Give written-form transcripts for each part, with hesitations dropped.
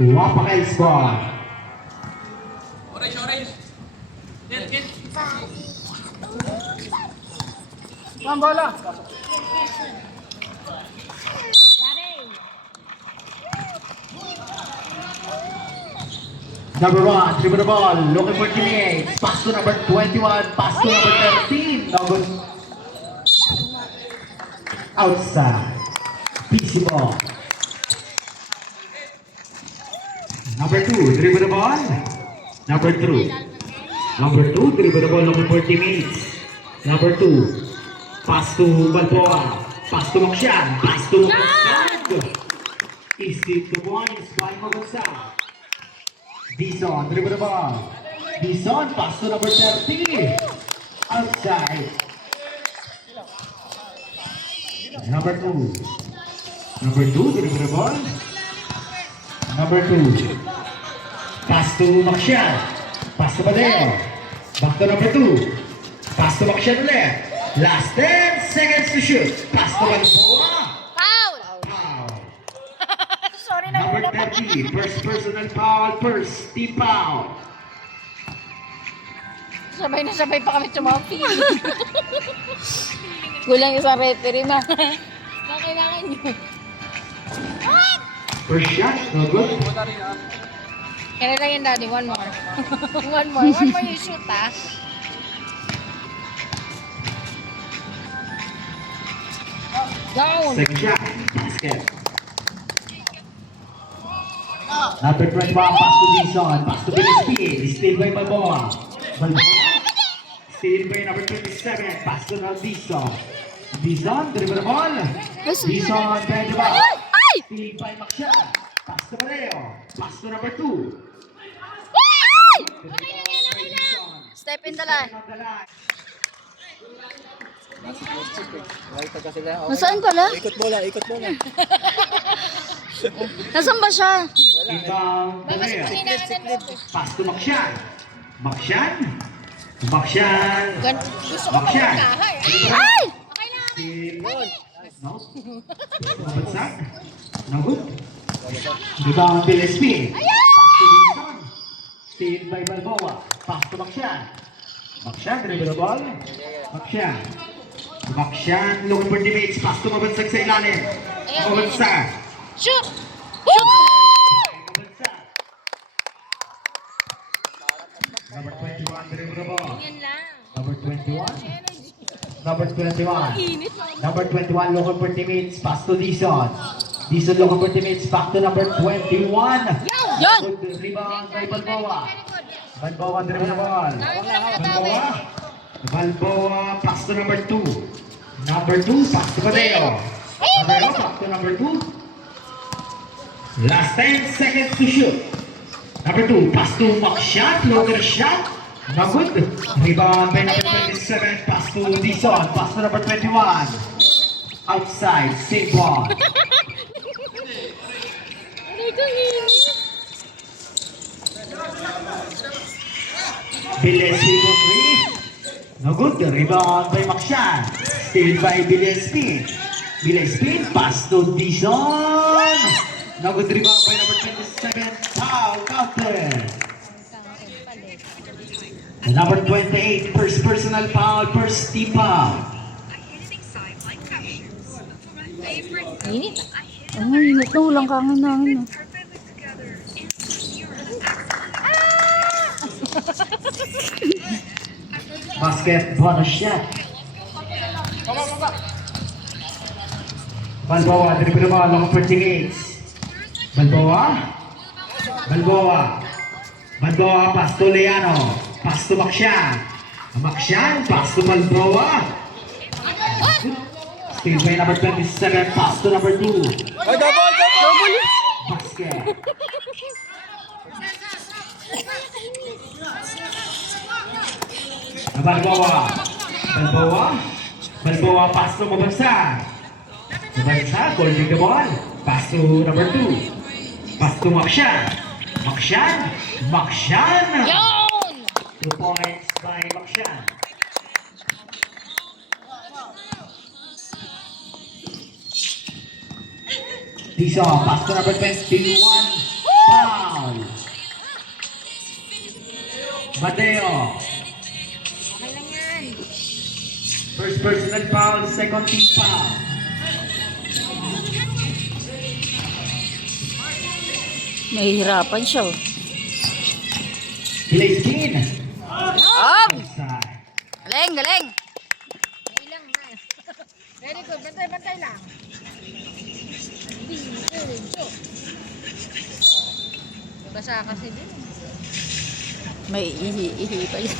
Wapakay squad. Orange, orange. Hit. Ang bola. Number 1, dribble the ball, looking for teammates. Pass to number 21, pass to number 13. Number outside. PC ball. Number 2, dribble the ball. Number 2. Number 2, dribble the ball, looking for teammates. Number 2, pass to Balboa. Pass to Makshan. Pass to Makshan. Isip the points by Magshan. Dison, dribble the ball. Dison, pass to number 30. Outside. Number 2. Number 2, dribble the ball. Number 2. Pass to Makshan. Pass to Badeo. Back to number 2. Pass to Makshan ulit. Last 10 seconds to shoot. Pass to Balboa. Foul! Foul. Sorry na Number 30, first personal foul, first team foul. Sabay na sabay pa kami tumapi. Kulang isang referee ma. Kailangan nyo. First shot, no good. Kaya lang yan daddy, one more. One more you shoot ha. Down! Second shot, basket. Number 21, pass to Dison, pass to Billy. Steal by Balboa. Balboa. Steal by number 27, pass to now Dison. Dison, dribble the ball. Dison, bend the ball. Ay! Steal by Makshan. Pass to Badeo. Pass to number 2. Ay! Okay lang. Step in the line. Nasaan pala? Ikot bola. Nasaan ba siya? Ibang Badeo. Pass to Makshan. Makshan. Gusto ko pa Makshan. magkahay. Ay! Steal. No? Mabagsak. No good. Rebound Gillespie. Pass to Dison. Steal by Balboa. Pass to Makshan. Makshan, dribble the ball. Makshan, looking for teammates. Pass to Mabagsak sa ilalim. Mabagsak. Shoot! Shoot! Mabagsak. Number 21, dribble the ball. Yan lang. Number 21. Number 21. Number 21, looking for teammates. Pass to Dison. Dison looking for teammates. Back to number 21. Yan! Good rebound by Balboa. Balboa, dribble the ball. Balboa, pass to number 2. Number 2, pass to Badeo. Badeo, back to number 2. Last 10 seconds to shoot. Number 2, pass to Makshan. Longer shot. No good. Rebound by number 27. Pass to Dison. Pass to number 21. Outside. Same ball. Gillespie go 3. No good. Rebound by Makshan. Steal by Gillespie. Gillespie. Pass to Dison. No good. Rebound by number 27. Foul. Counter. Number 28, first personal foul, first team foul. Init. Ay, init na. Walang kangen namin. Basket, bonus shot. Balboa, dribble the ball, long for teammates. Balboa. Pass to Leano. Pass to Makshan. Makshan, pass to Balboa. Steal by number 27, pass to number 2. Basket. Balboa, pass to Mabagsak. Holding the ball. Pass to number 2. Pass to Makshan. Yun! 2 points by Makshan. Dison, pass to number 21. Foul. Mateo. Okay lang yan. First personal foul, second team foul. Nahihirapan siya. Oh. Delay skin. Offside. Galing, galing. May ilang na. Very good. Bantay lang. Basa kasi din. May ihi pa yan.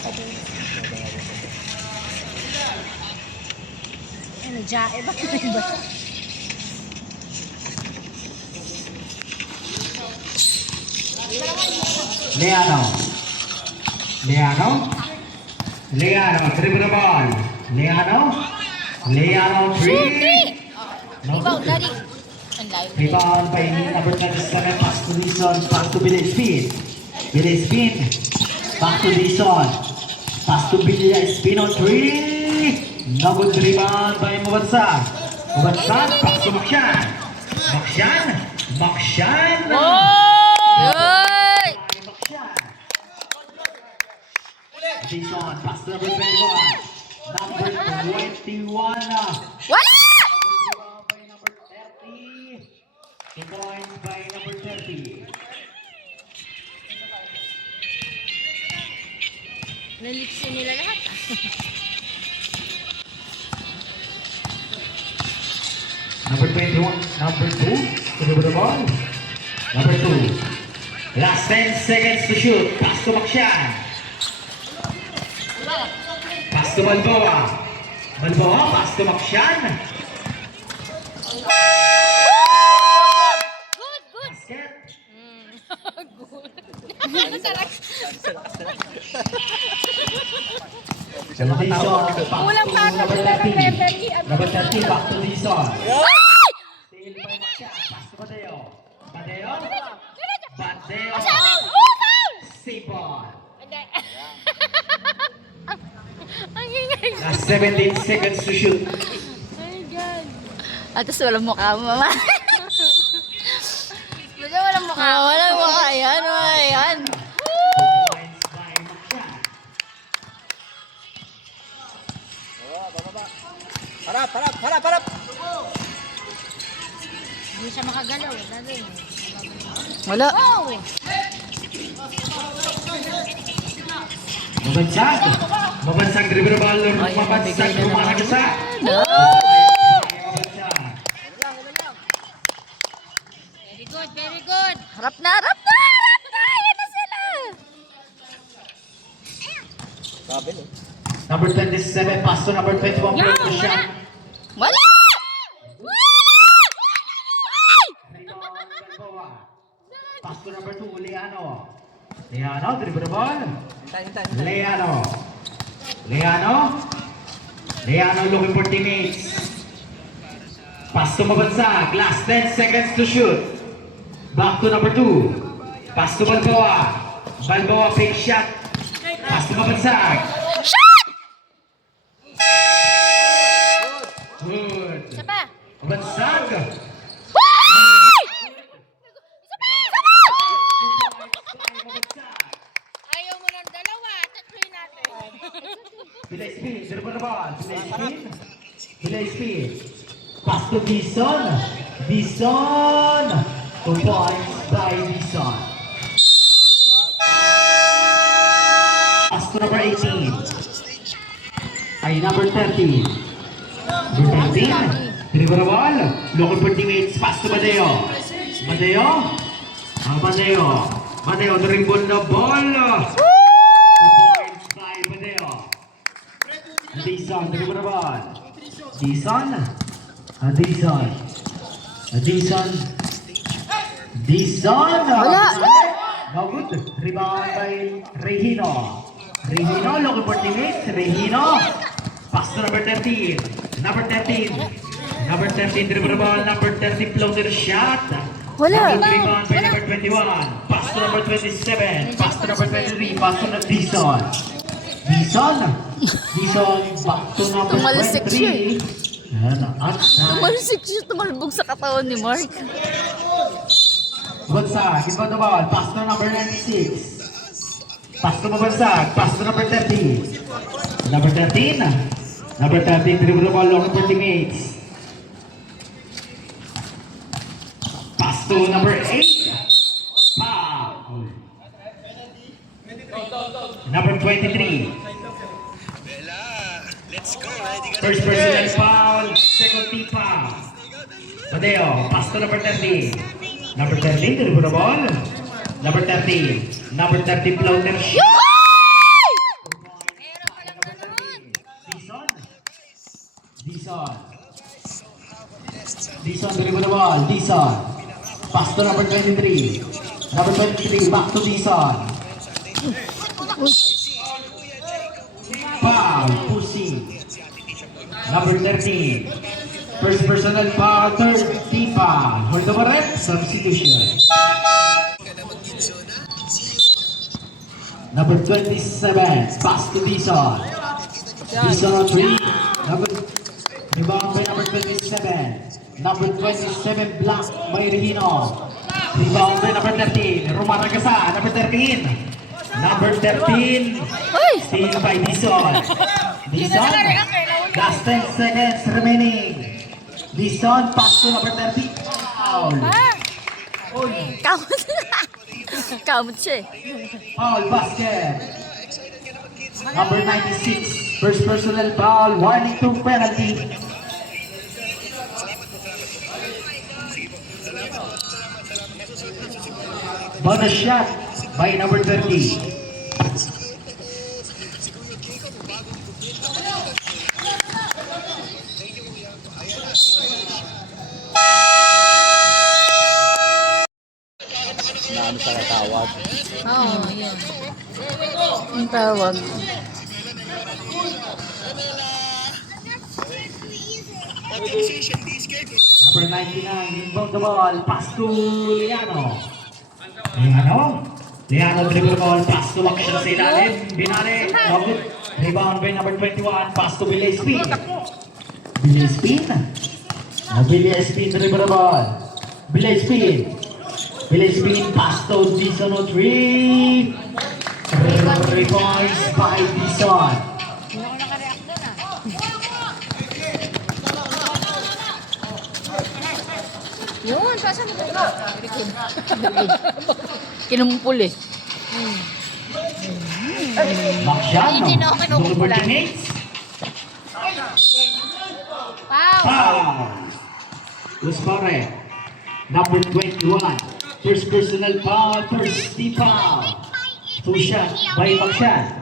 Ano, jae ba? Leano. Leano, dribble the ball. Leano, three. Rebound, daddy. Ang layo. Rebound by number 27, pass to Dison, back to Billy Spin. Back to Dison. Pass to Billy Spin on three. Number 3 rebound by Mubansag. Pass to Makshan. Yoy! Dison, pass to number 21. Number 21. Wala! By number 30. 2 points by number 30. Nalipsi nila lahat ah. Number 21, number 2, to the ball. Number 2. Last 10 seconds to shoot. Pass to Makshan. Pass to Balboa. Pass to Makshan. Good, good. Basket. Ano sarap? Kulang pa ata number sila ng 13. referee. Number 13, back to Dison. Ay! Steal by Makshan. Pass to Badeo. Badeo. Save ball. Hindi. Ang ingay. Last 17 seconds to shoot. My God. Atas walang mukha mo, mama. Basta walang mukha. Walang mukha yan, wala yan. 2 points by Makshan. Harap! Hindi siya makagalaw. Dali. Wala. Oh! Mabansag dribble ball. Mabansag rumakagasa. Very good, very good. Harap na, harap na! Harap na! Yan na sila! Number 27, pass to number 21. Yo, Break the shot. Wala! Pass to number 2, Leano. Dribble the ball. Leano looking for teammates. Pass to Mabansag. Last 10 seconds to shoot. Back to number 2. Pass to Balboa fake shot. Pass to Mabansag. Shot! Good. Isa pa. Mabansag. Hoy! Ayaw mo ng dalawa. Tatloy natin. Bilay speed. Dribble the ball. Bilay speed. Pass to Dison. 2 points by Dison. Pass to number 18. Number 13. Number 13. Dribble the ball. Local for teammates. Pass to Badeo. Badeo dribble the ball. 2 points by Badeo. Dison dribble the ball. Dison. Wala. No good. Rebound by Regino, looking for teammates. Pass to number 13. Number 13 dribble the ball. Number 30 floater shot. Wala. Good rebound by number 21. Pass to number 27. Pass to number 23. Pass to Dison. Back to number Tumalsik siya 23. Ayan, Tumalsik siya, tumalbog sa katawan ni Mark. Bansag, inbound the ball, pass to number 96. Pass to Bansag, pass to number 30. Number 13. Number 13, dribble the ball, long for teammates. Pass to number 8. Foul. Number 23. First personal foul, second team foul. Mateo, pass to number 30. Number 30, dribble the ball. Number 30. Number 30, floater shot. Dison. Dison. Dison, dribble the ball. Dison. Pass to number 23. Number 23, back to Dison. Foul, pushing. Number 13. First personal foul, third team foul. Hold the ref, substitution. Number 27, pass to Dison. Dison on 3. Rebound by number 27. Number 27, block by Rivino. Rebound by number 13. Romana Gasa, number 13. Number 13, steal by Dison. Dison, last 10 seconds remaining. Dison, pass to number 30. Foul. Kamot. Kamot siya eh. Foul basket. Number 96, first personal foul, warning to penalty. Bonus shot by number 30. Naano sa natawag. Oo, yun. Ang tawag. Number 99, inbound the ball, pass to Liano. Liano dribble ball, pass to Wakil sa ilalim. Binare, no good. Rebound by number 21, pass to Billy Spin. Billy Spin. Billy Spin dribble the ball. Billy Spin. Billy Spin, pass to Dison on 3. 3 points by Dison. Hindi ako nakareact doon ah. Yun, saan mo ito? Kinumpul eh. Maciano, Hindi na ako number kinukulan. 28. Wow! Foul. Luspare, number 21. First personal foul, first team foul. Two shot by Macian.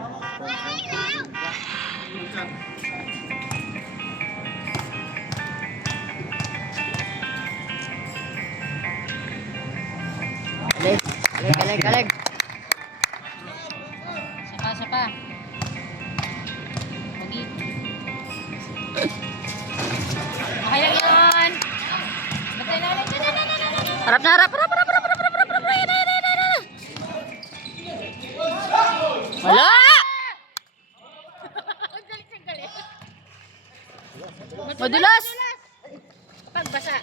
Galing. Sapa. Pogi. Okay lang yun. Batay na. Harap na, harap. Wala! Galit. Madulas! Pagbasa.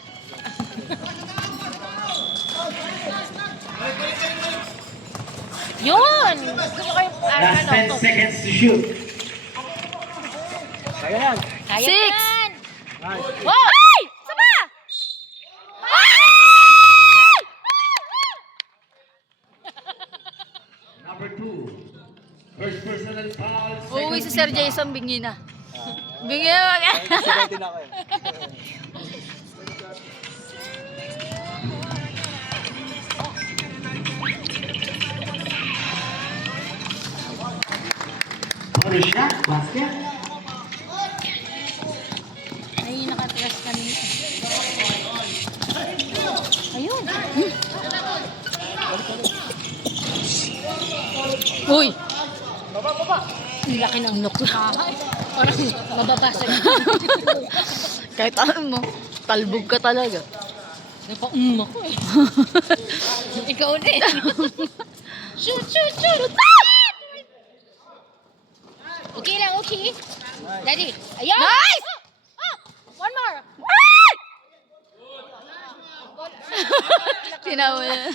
Yun! Gusto ko yung Last 10 seconds to shoot. Kaya yan. Kaya Six. yan! Wow! Ay! Saba! Number 2. First personal foul, Uuwi si second Sir team foul. Jason, bingi na. Bingi na. Sigaw din ako eh. Bonus shot, basket. Ay, nakatras kami. Ayun. Uy! Ang laki ng nok. Parang mababasag. Kahit ano mo, talbog ka talaga. Napa-ako eh. Ikaw din. Shoot! Okay lang, okay. Daddy. Ayun! Nice! One more. tinawa niya.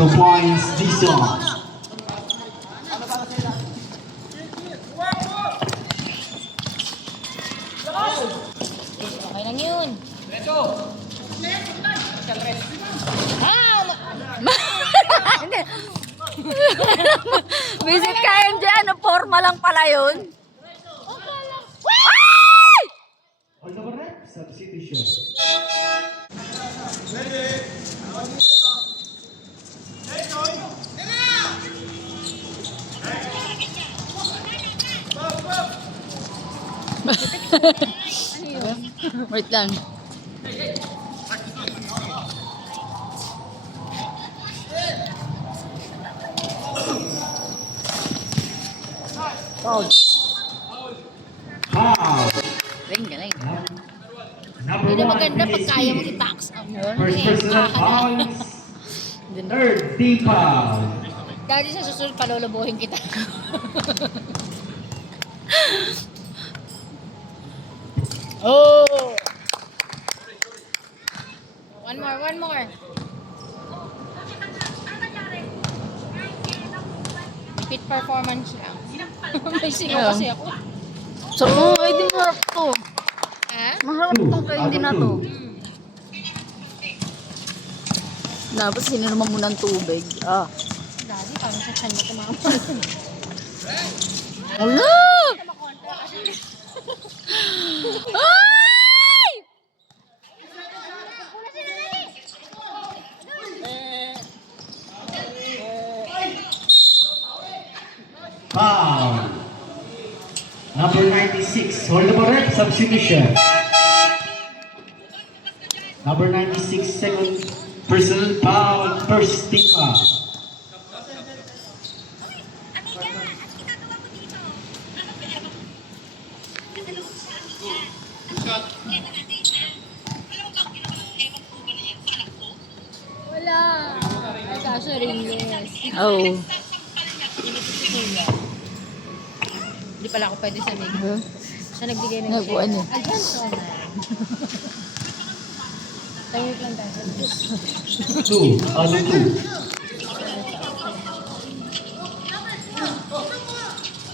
2 points, Dison. Okay lang yun. Ah! Visit ka MJ, ano, forma lang pala yun. On the rep, substitution. Wait lang. Foul. Galing, galing. Number Hindi na 1, maganda pag PSP. kaya mong i-tax up. First personal fouls. Third team foul. Dati sa susunod, palolobohin kita. Oh! One more, one more. Repeat performance lang. May singaw kasi ako. So, ay di maharap to. Ha? Maharap tong candy na to. Dapat sinirma mo ng tubig. Ah. Dati, parang sa chan mo tumama. Wala! Ay! Foul. Number 96, hold the rep, substitution. Number 96, second personal foul, first team foul. Wala. Ay, kaso ringless. Oh. Hindi pala ako pwede sa mig. Siya nagbigay ng Nagbuan niya. Advance on na. Tahimik lang tayo. 2, out of 2.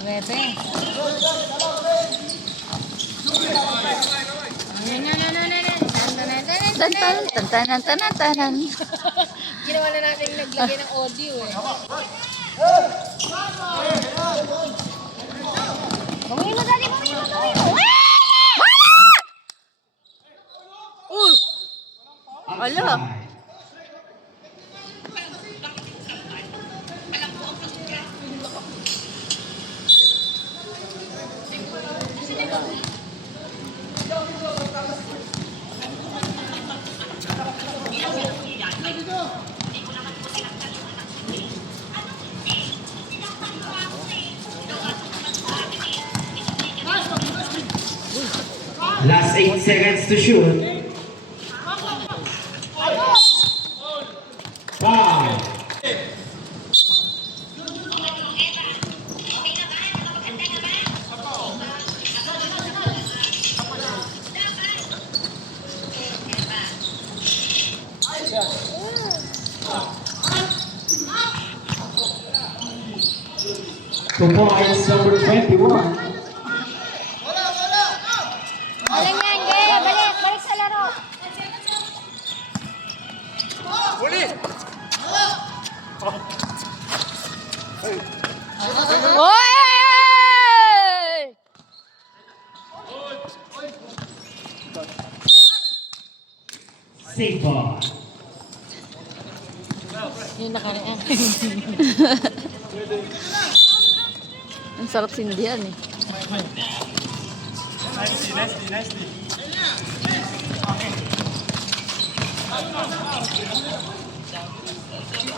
Bebe. Tantan, tantanan, tanan, tanan. Ginawa na natin naglagay ng audio eh. Bumili mo dali, bumili mo, bumili mo. Ala. Last 8 seconds to shoot. Foul. Two points, number 21. Alam yan, Gay. Balik, balik sa laro. Oy! Safe ball. Yung nakaraan. Ang sarap sindihan eh.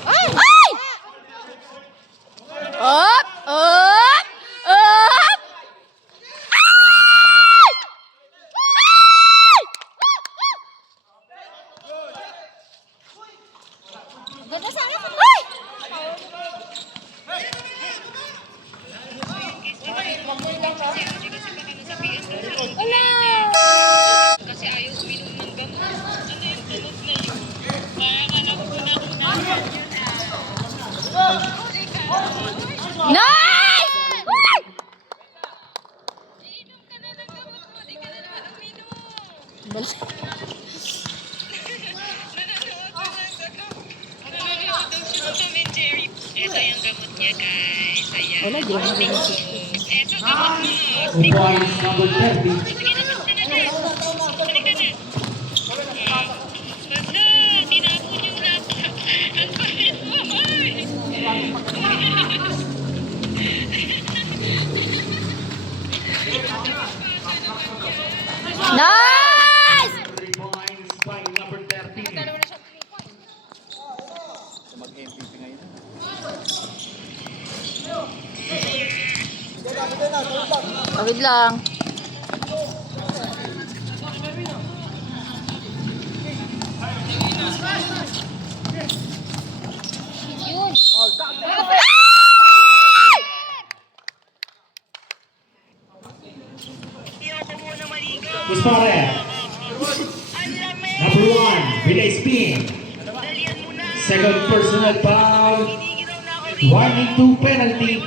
Ay! Up! Up! Up! Ay! Ay! Ganda sa akin. Ay! Points number 30. Nice! 3 points by number 13. Dalawa na siyang 3 points. Mag-MVP ngayon. Tawid lang. Yun. Dispare. Number 1, Billy Spin. Second personal foul. Warning to penalty.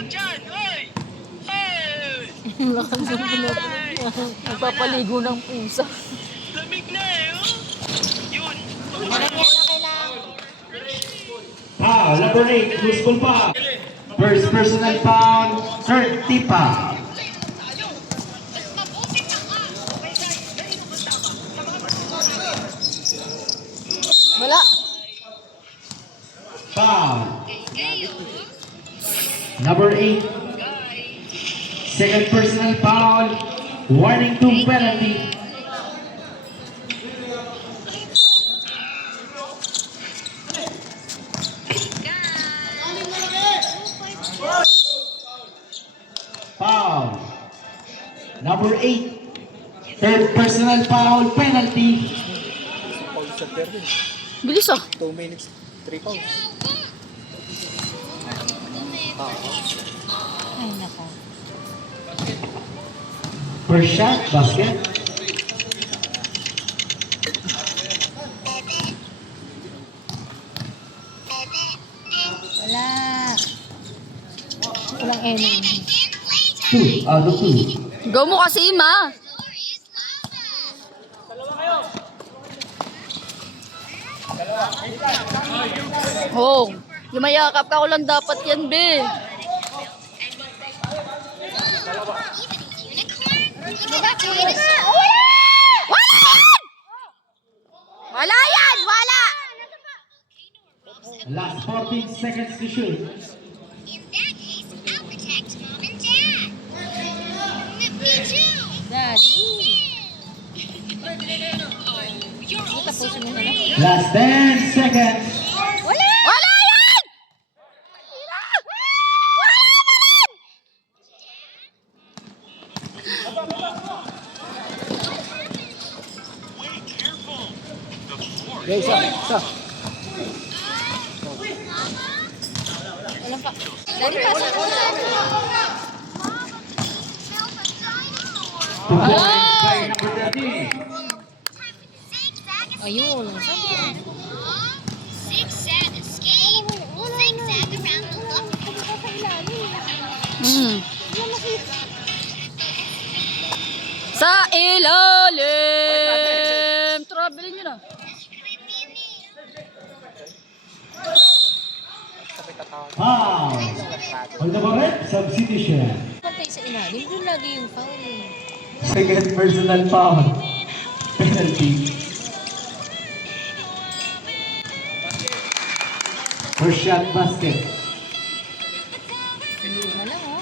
Nagpapaligo ng pusa. Parang yan na kailangan. Foul number 8, useful foul. First personal foul, third tipa. Wala. Foul. Number 8, second personal foul. Warning to penalty. Foul. Number 8, third personal foul penalty. Foul sa Perry. Bilis ah. 2 minutes, 3 fouls. Ay, nako. First shot, basket. Wala. Walang energy. 2 out of 2. Go mo kasi, ma. Oh, lumayakap ka ko lang dapat yan, be. Wala yan! Wala! Last 14 seconds to shoot. In that case, I'll protect Mom and Dad. Me too. Daddy. You're also Tapusin mo na lang. great. Last 10 seconds. Wala! Wala yan! Okay, isa. Walang pa. Daddy, pasok mo na. 2 points by number 13. Ayun. Zigzag escape. Zigzag around the look. Sa ilalim. Travelin nyo na. Foul. On the correct substitution. Pantay sa ilalim. Doon lagi yung foul. Second personal foul. Penalty. First shot, basket. Hindi na lang, oh.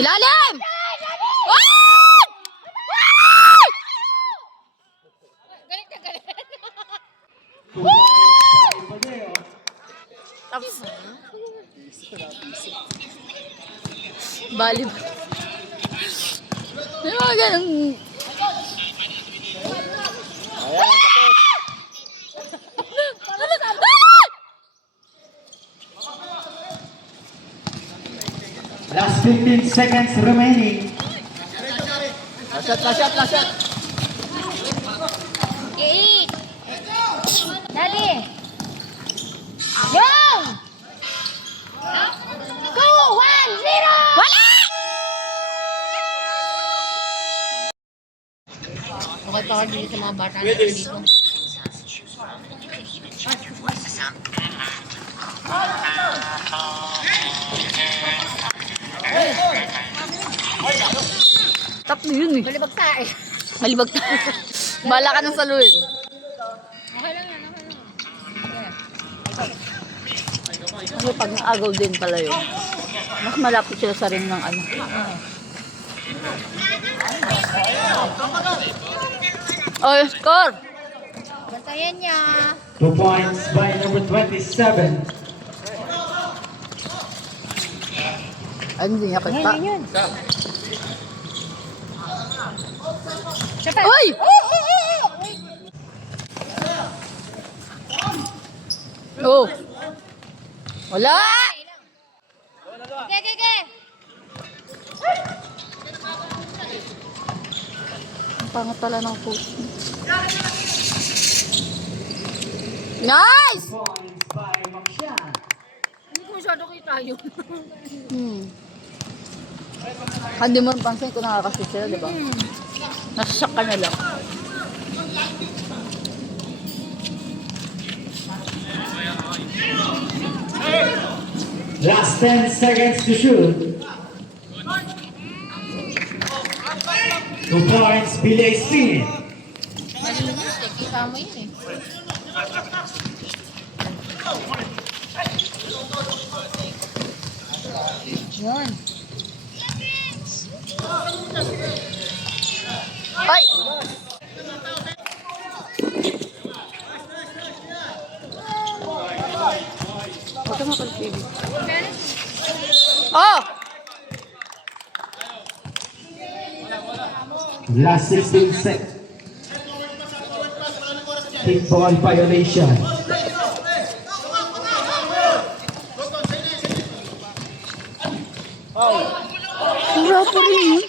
Ilalim! Wag! Galit na galit. 2 points by Padeo. Tapos. Bali. May mga ganun. Ayan, tapos. Last 15 seconds remaining. Last shot, last shot, last shot. Eight. Daddy. Go! Go! 1-0! Wala! Takot dito sa mga bata na dito. Tap na yun eh. Balibag tayo. Malibag na. Bala ka ng saluhin. Okay lang yan, okay lang. Kasi pag naagaw din pala yun. Mas malapit sila sa ring ng ano. Oh, score! Bantayan niya. 2 points by number 27. Ay, hindi niya kita. Yun. Uy! Oh! Wala! Ge. Ang pangat pala ng coach. Nice! Points by Makshan. Hindi ko masyado kita yun. Hindi mo pansin kung nakakashoot sila, di ba? Nasasak ka na lang. Last 10 seconds to shoot. 2 points, Billy Spin. Malinis eh, kita mo yun eh. Yun. Ay! Huwag ka mapag-TV. Oh! Last 16 seconds. Kick ball violation. Mura po rin yun.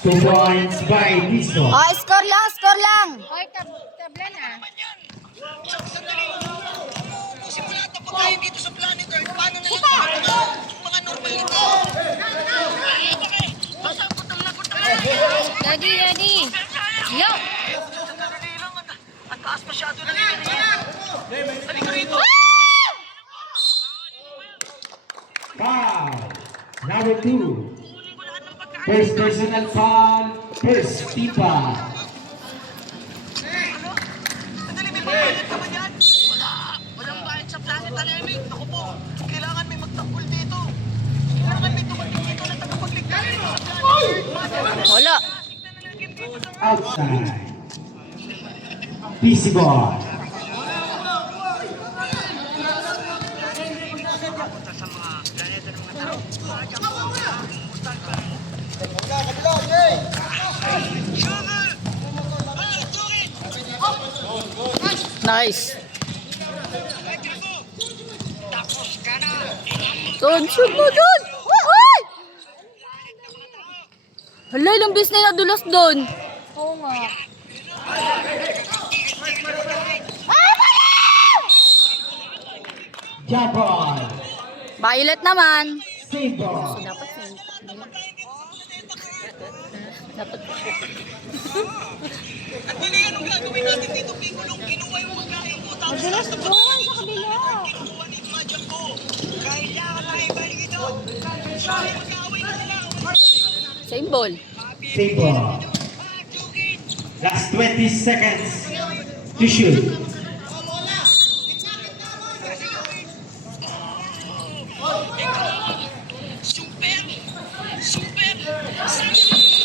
2 points by Disco. Ah, score lang, score lang. Hoy, tabla na. Daddy. Yo! Foul. Number 2. First personal foul. First FIFA. Walang bayad sa Planet Alemig. Naku po, kailangan may magtanggol dito. Kailangan may tumating dito na tagapagligtas. Wala. Outside. PC ball. Nice. Doon, shoot mo doon! Ay! Hala, ilang beses na nadulas doon. Oo nga. Jump ball. Violet naman. Save ball. Dapat same. Dapat Anong gagawin natin dito? Pikulong kinuha yung magkain ko. Tapos Madulas doon sa kabila. kinuha ni Madjang ko. Kailangan na ibalik ito. Mag-aaway na sila. same ball. Save ball. Last 20 seconds to shoot.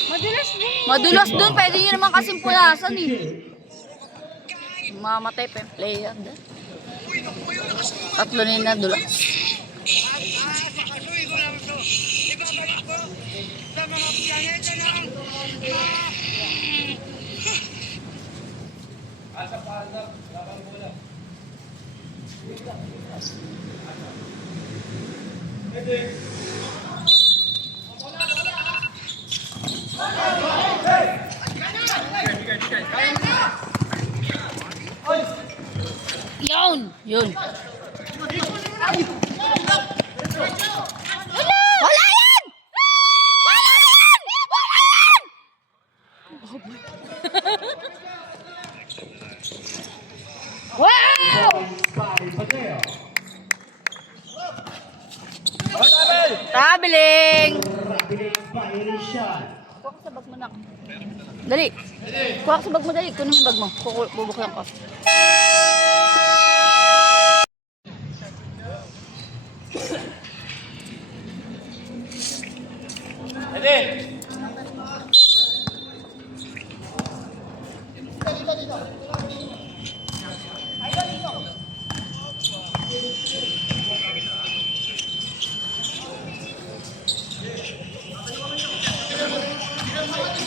Madulas din. Madulas doon, pwede nyo naman kasing pulasan eh. Mamatay pa yung player. Tatlo na yung nadulas. Yun. Wala yan! Traveling! Traveling violation. Kuha ko sa bag mo na. Dali. Kuha ko sa bag mo, dali. Kunin mo yung bag mo. Bubuksan ko.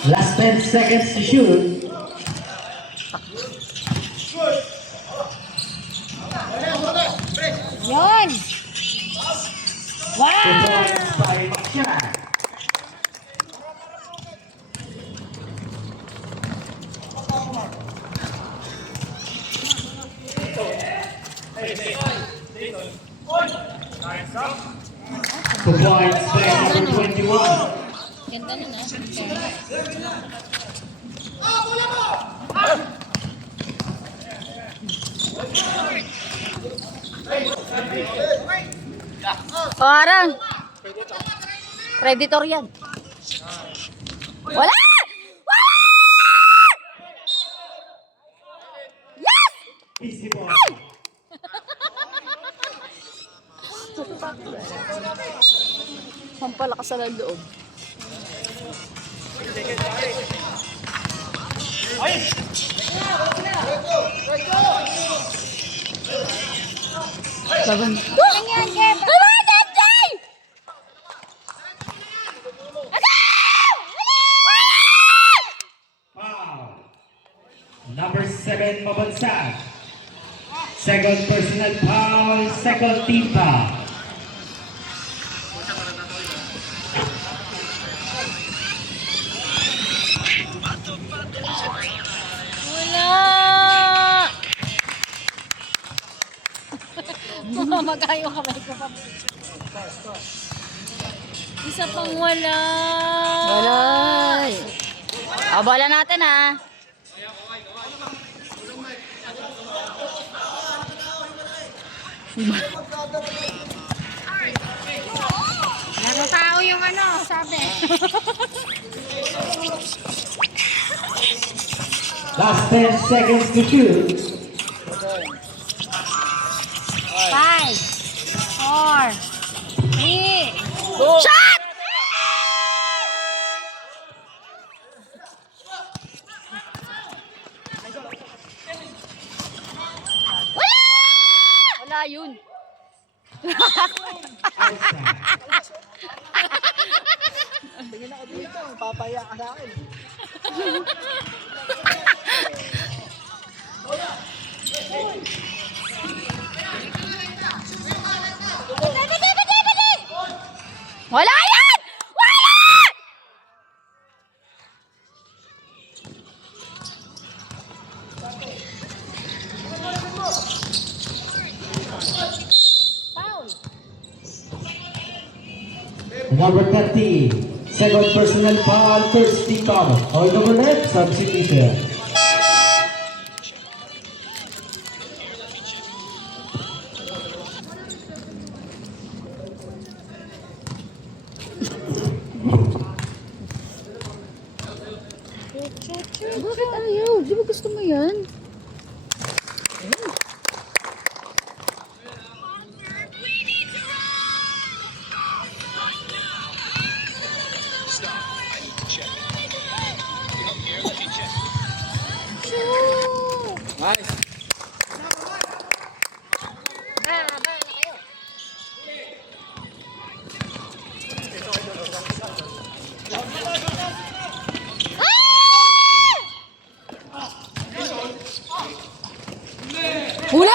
Last 10 seconds to shoot. Yun! Wow! 2 points by Makshan. Two points by number 21. Ganda nun Parang. Predator yan. Wala! Wala! Yes! Easy ball. Pampalakas sa loob. Laban. Ano yan, Kev? Foul. Number 7, Mabansag. Second personal foul, second team foul. Wala! Mamagay yung kamay ko pa. Isa pang wala. Wala. Abala natin ah. Laro tao yung ano, sabi. Last 10 seconds to shoot. 5, 4, 3, Shot! Wala! Wala yun. Tingin ako dito, papaya ka sa akin. Wala yan! Wala! Number 30, second personal foul, first team foul. All over left, substitution. Bakit ayaw? Di ba gusto mo yan? Nice. Huli!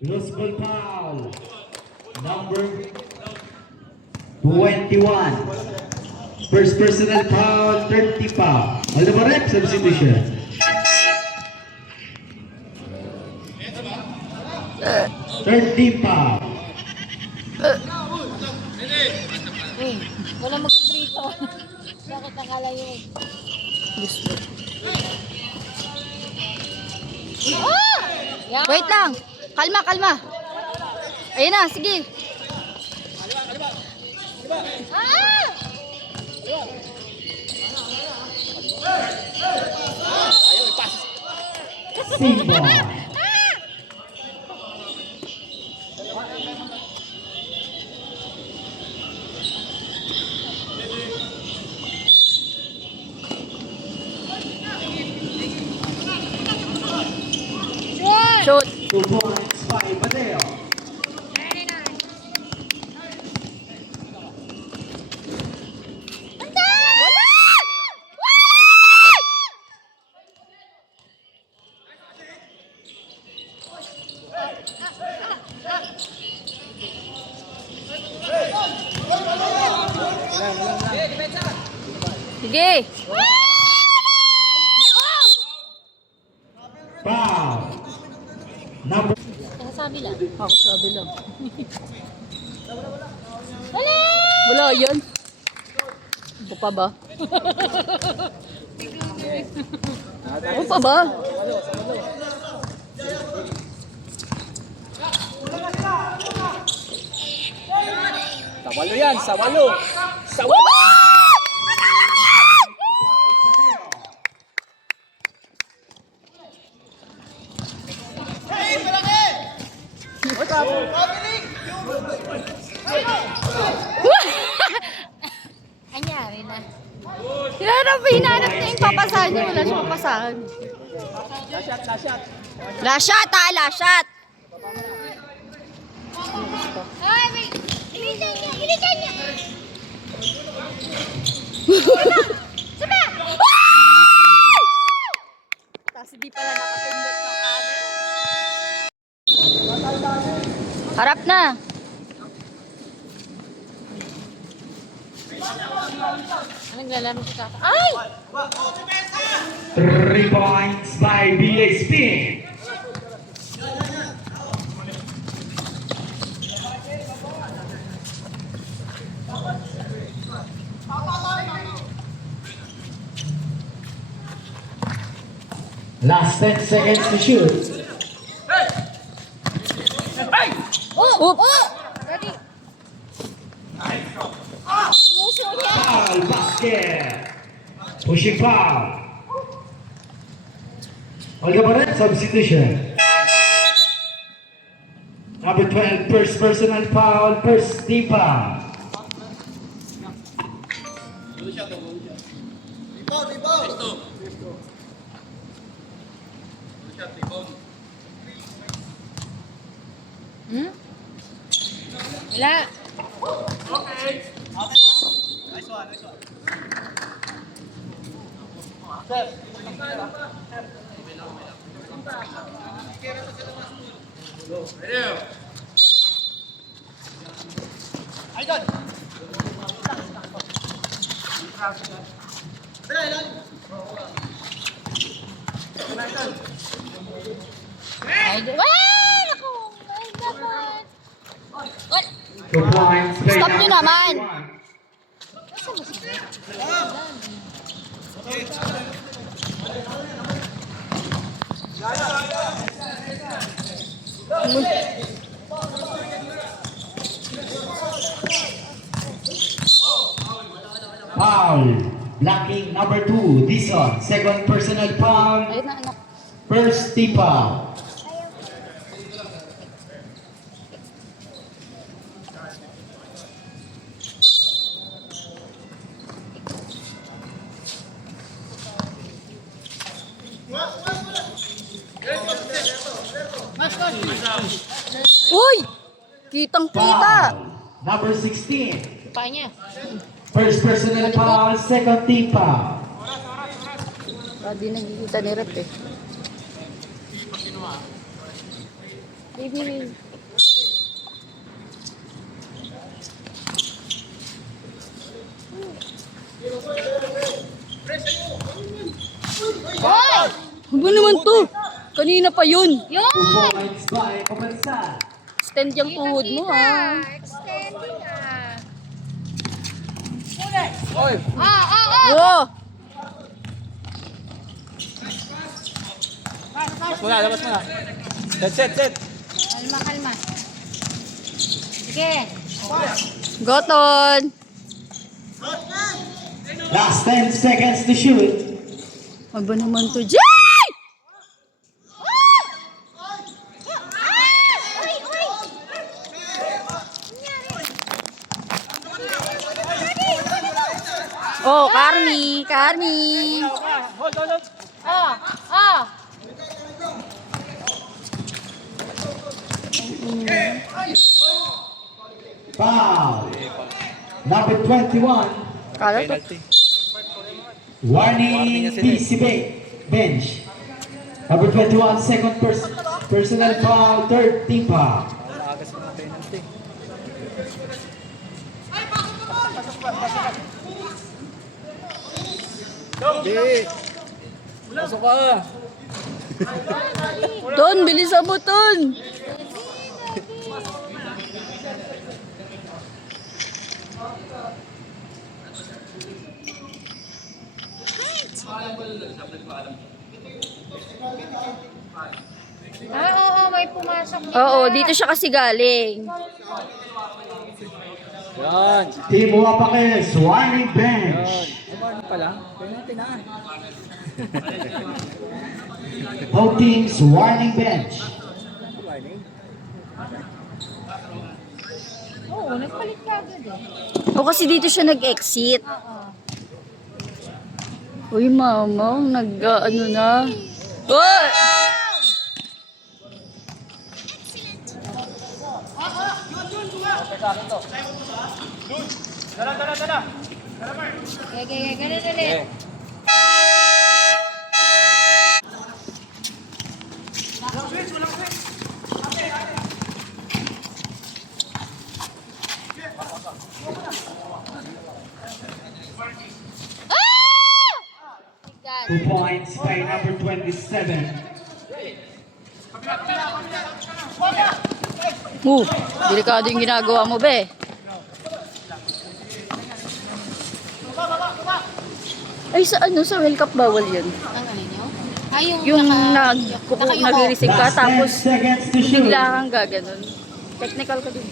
Loose ball foul. Number 21. First personal foul, 30 foul. All over left, substitution. Third team foul. wala magprito. Bakit nakala yun? Gusto. Yan. Wait lang. Kalma, kalma. Ayun na, sige. Ah! Simple. Shoot. 2 points by Mateo. Sige. Foul. Number Sabi lang. Ako sabi lang. Wala yan. Ano pa ba? Ano pa ba? Sawalo yan, sawalo. Sawalo! Anyari na. Hinanap niya yung papasahan niya. Wala siya papasahan. Last shot ah, last shot. Ay, wait. Ilitan niya, ilitan niya. Sama! Tapos di pala nakapindot ng camera. Harap na. Anong lalaro si Kaka? Ay! 3 points by BSP. Last 10 seconds to shoot. Oh! Ready? Foul basket. Pushing foul. Olga Barret, substitution. Number 12, first personal foul, first team foul. Hmm? Wala. Ay, ay, naku. Ay, dapat. What? 2 points by Stop nyo number naman. 21. Foul. Blocking number 2, Dison. Second personal foul, Ayun na anak. first team foul. Uy! Kitang-kita. Foul. Number 16, Pa niya. first personal foul, second team foul. Hindi nakikita ni Rep eh. Baby. Hoy! Ano naman to? Kanina pa yun. 2 points by Kabansa. Stand yung tuhod mo ah. Extending ah. Oy! Ah, ah, ah! Oh! Labas mo na. Set. Kalma, kalma. Sige. Goton! Last 10 seconds to shoot. Aba naman to, Jay! Oh, Carmi! Oh, oh. Foul. Number 21. Kala to. Warning PCB. Bench. Number 21, second personal foul, third team foul. Agas mo na penalty. Hindi. Pasok ka. Ton, bilisan mo, Ton! Ah, oo, may pumasok dito. Oo, dito siya kasi galing. Yan. Team Wapakes, warning bench. Umarno pa lang. Penalty na. Both teams, warning bench. Warning. Oo, nagpalit ka agad eh. O kasi dito siya nag-exit. Oo. Uy, mama, nag-ano na. Oh! Sige, ganun ulit. God. 2 points by number 27. Delikado yung ginagawa mo, be. Ay, sa ano, sa World Cup bawal yun. Ang ano nyo? Ah, Yung nakayuko. nag-receive ka, Last 10 tapos seconds to shoot. bigla kang gaganon. Technical ka dun.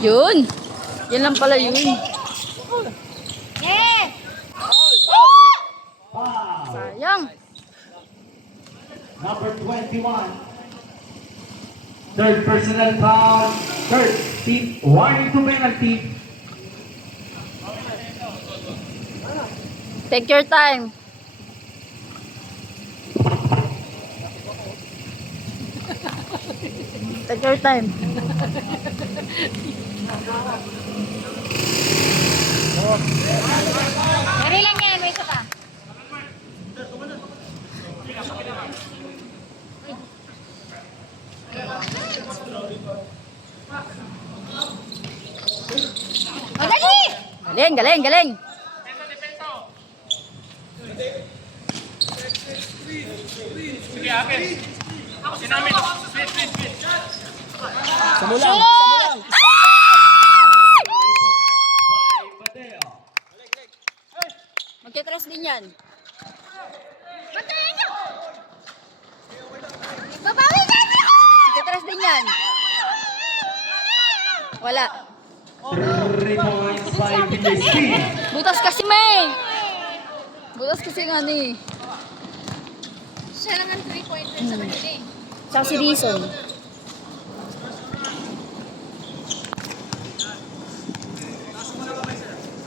Yun. Yan lang pala yun. Yeah! Foul. Sayang. Number 21. Third personal foul. Third team. Warning to penalty. Take your time. Take your time. Dali lang yan, may isa pa. O, dali! Galing, galing. Sige, akin. Sinamit. Switch. Samulang. Magkikross din yan. Patayin nyo! Babawi ka! Magkikross din yan. Wala. 3 points by PSP. Butas kasi may. Butas kasi nga ni. Siya lang ang 3-pointer sa kanila eh. Tsaka si Reason.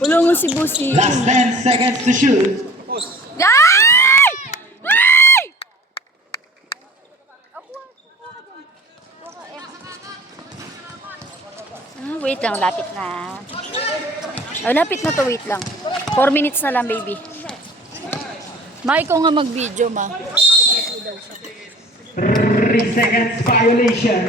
Wala nga si Bossy. Last 10 seconds to shoot. Ay! Ay! Wait lang, lapit na. Oh, lapit na to, wait lang. 4 minutes na lang, baby. Ma, ikaw nga mag-video, ma. 3 seconds violation.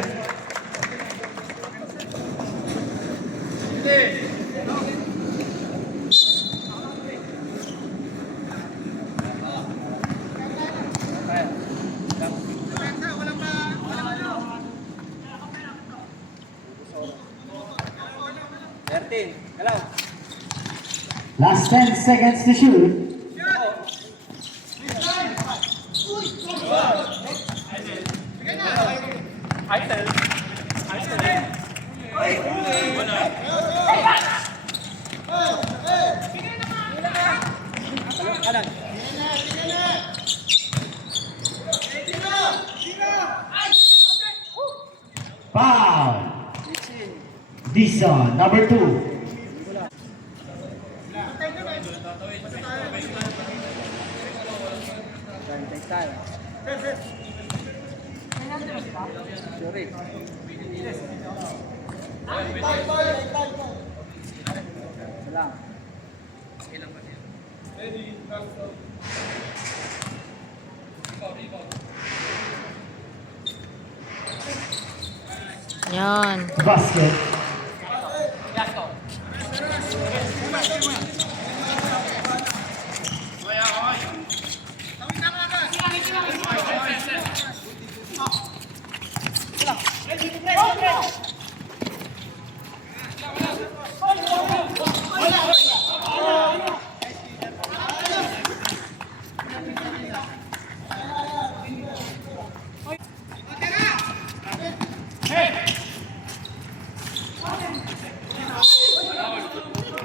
Last 10 seconds to shoot. Foul. Dixon, number 2. Yan. Basket.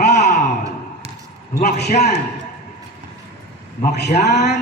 Foul. Makshan. Makshan.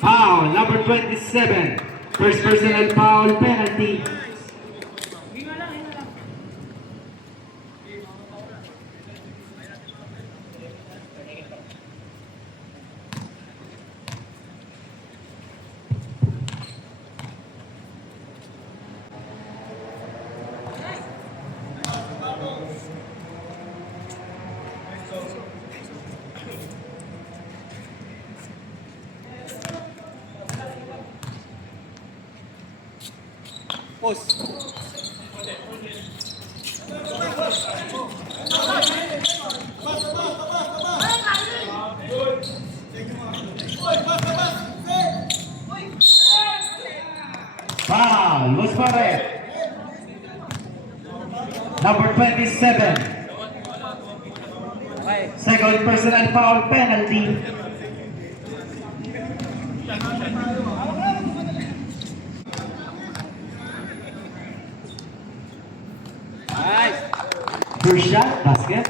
Foul, number 27. First personal foul penalty. Foul, Luz Pared. Number 27. Second personal foul penalty. First shot, basket.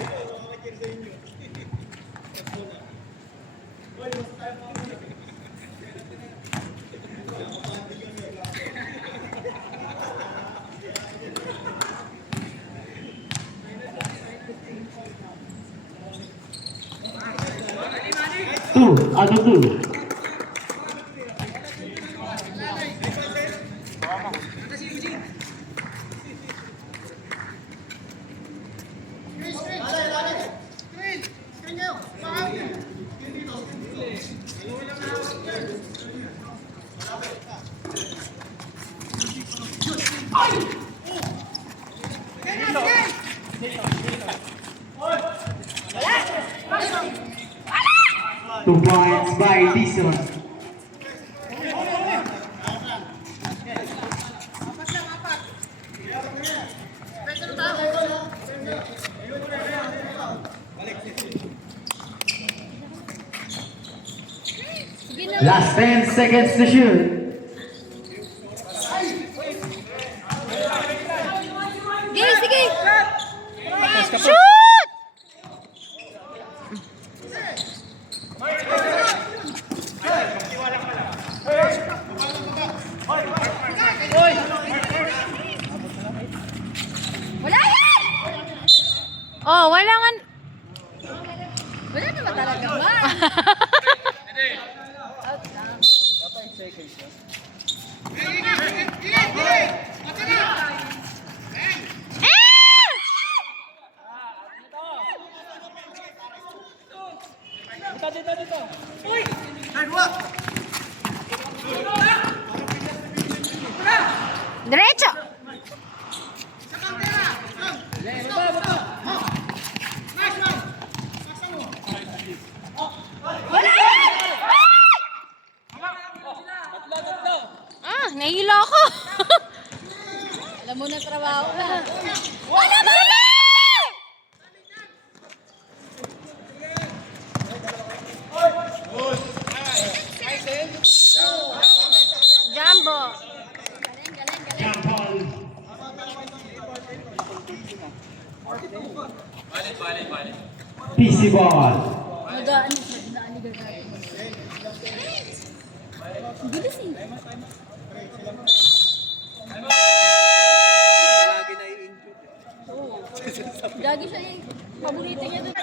Two, out of two. Two points by Dixon. Last 10 seconds to shoot. Sige, sige. Shoot! Wala yan! Oh, wala nga. Wala naman talaga ba? Dito. Uy! Third walk! Diretso! Ah, nahihilo ako. Alam mo na trabaho na. Wala ba? Jumbo. Jump ball. PC ball. Magaan siya. Naaligar natin. Bilis eh. Lagi na i-injure. Gagi siya eh. Paborito niya doon.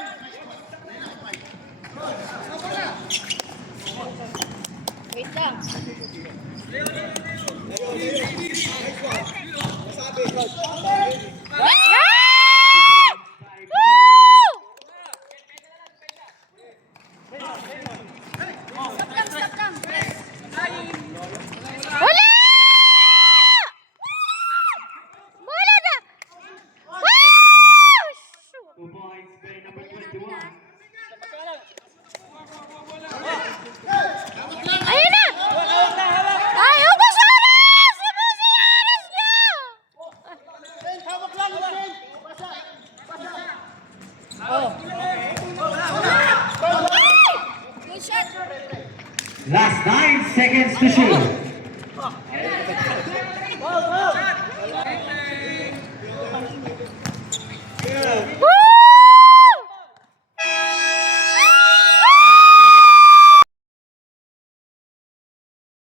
Wait lang. Wala! Wala na! Wow! 2 points by number 21. Ayun na! Ay, ubos oras! Ubusin ang oras niyo! Good shot. Last 9 seconds to shoot.